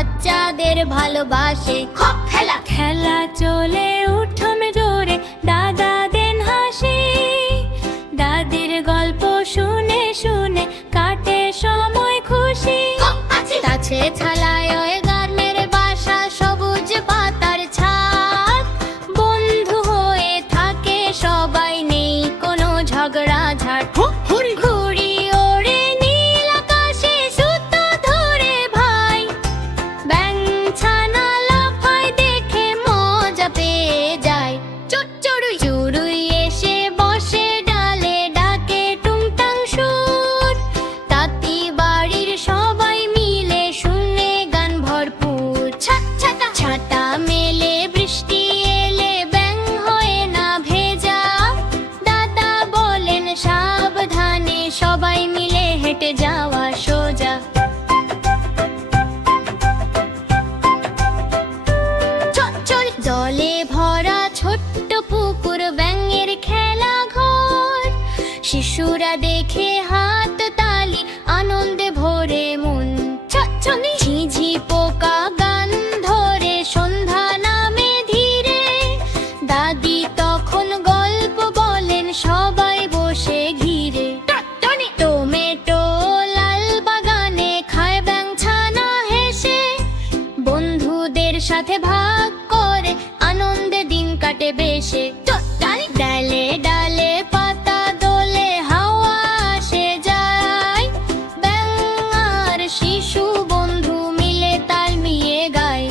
বাচ্চাদের ভালোবাসে। খেলা খেলা চলে উঠোনে জোরে, দাদা দেন হাসি। দাদির গল্প শুনে শুনে কাটে সময় খুশি। গাছে ছালায় ওই গানের বাসা, সবুজ পাতার ছাদ। বন্ধু হয়ে থাকে সবাই, নেই কোনো ঝগড়া ঝাট। ঘুড়ি ওড়ে নীল আকাশে, সুতো ধরে ভাই। ব্যাঙ ছানা লাফায় দেখে মজা পেয়ে যায়। চড়ুই চড়ুই এসে বসে ডালে, ডাকে টুংটাং সুর। তাঁতি বাড়ির সবাই মিলে শুনে গান ভরপুর। ছাতা মেলে বৃষ্টি এলে, ব্যাঙ হয় না ভেজা। দাদা বলেন সাবধানে, সবাই মিলে হেঁটে যাওয়া সোজা। জলে ভরা ছোট্ট পুকুর, ব্যাঙের খেলা ঘর। শিশুরা দেখে হাত তালি, আনন্দে ভরে মন। ঝিঝি পোকা গান ধরে, সন্ধ্যা নামে ধীরে। দাদি তখন গল্প বলেন, সবাই বসে ঘিরে। টমেটো লাল বাগানে খায় ব্যাঙ ছানা হেসে। বন্ধুদের সাথে ভাগ করে, আনন্দে দিন কাটে বেশে। ডালে ডালে পাতা দোলে, হাওয়া আসে যায়। ব্যাঙ আর শিশু বন্ধু মিলে তাল মিলিয়ে গায়।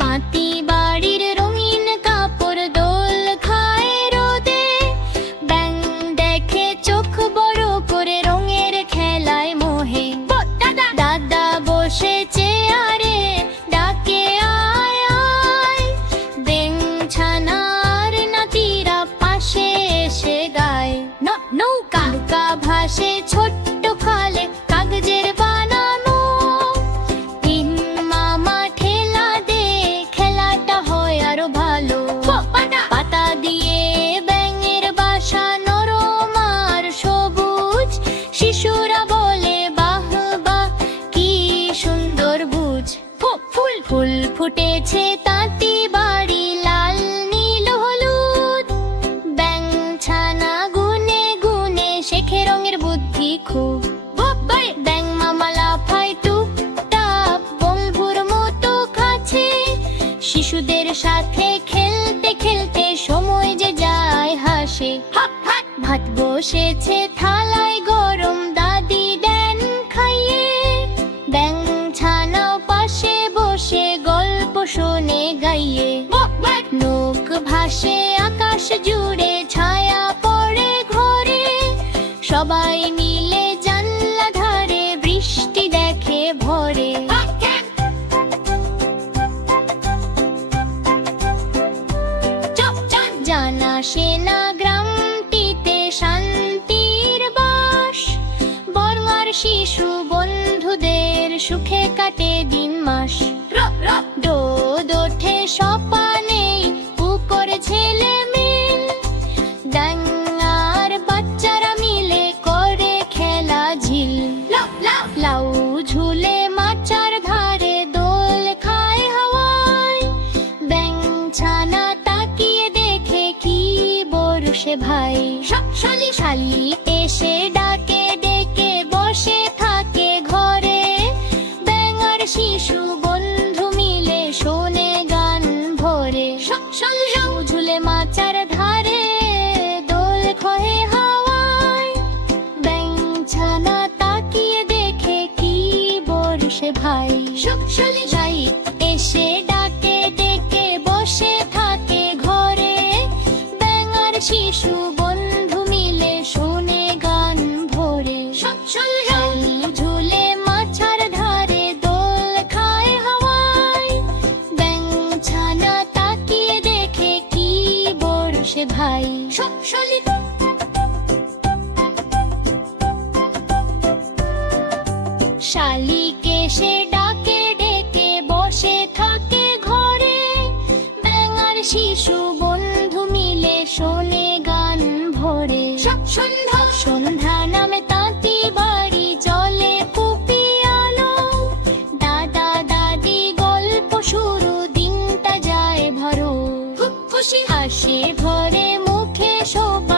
পাতি বাড়ির রঙিন কাপড় দোল খায় রোদে। ব্যাঙ দেখে চোখ বড় করে, রঙের খেলায় মোহে। দাদা বসে চেয়ারে, ডাকে আয় আয়। ব্যাঙ ছানার নাতিরা পাশে এসে গায়। নৌকা ভাসে ছোট্ট খালে, কাগজের বানানো। তিন মামা ঠেলা দে, খেলাটা হয় আরো ভালো। পাতা দিয়ে ব্যাঙের বাসা, নরম আর সবুজ। শিশুরা বলে বাহ বাহ, কি সুন্দর বুঝ। ফুল ফুটেছে তাঁতি বাড়ি, লাল নীল হলুদ। ব্যাঙ ছানা গুনে গুনে শেখে রঙের বুদ্ধি খুব। ব্যাঙ মামা লাফায় টুপটাপ, বন্ধুর মতো কাছে। শিশুদের সাথে খেলতে খেলতে সময় যে যায় হাসে। ভাত বসেছে থালায় গরম, দাদি দেন খাইয়ে। ব্যাঙ ছানাও পাশে বসে গল্প শোনে গাইয়ে। নৌক ভাসে আকাশ জুড়ে, ছায়া পড়ে ঘরে। সবাই মিলে জানলা ধারে, বৃষ্টি দেখে ভরে। জানা সেনা গ্রামটিতে শান্তির বাস। বড় আর শিশু বন্ধুদের সুখে কাটে দিন মাস। রোদ ওঠে সপানে, পুকুর ছেলে মিল। ব্যাঙ আর বাচ্চারা মিলে করে খেলা ঝিল। লাউ ঝুলে মাচার ধারে, দোল খায় হাওয়ায়। ব্যাঙ ছানা তাকিয়ে দেখে, কি বরষে ভাই। শালি এসে ডাকে ডেকে, বসে থাকে ঘরে। ব্যাঙ আর শিশু বন্ধু মিলে শোনে গান ভরে। লাউ ঝুলে মাচার ধারে, দোল খয়ে হাওয়ায়। ব্যাঙ ছানা তাকিয়ে দেখে, কি বরষে ভাই। যাই এসে ডাকে ডেকে, বসে থাকে ঘরে। ব্যাঙ আর শিশু বন্ধু মিলে শোনে গান ভরে। লাউ ঝুলে মাচার ধারে, দোল খায় হাওয়ায়। ব্যাঙ ছানা তাকিয়ে দেখে, কি বরষে ভাই। শালিকে সে ডাকে ডেকে, বসে থাকে ঘরে। ব্যাঙ আর শিশু বন্ধু মিলে শোনে গান ভরে। সন্ধ্যা নামে তাঁতি বাড়ি, জলে কুপি আলো। দাদা দাদি ভরে মুখে শোভা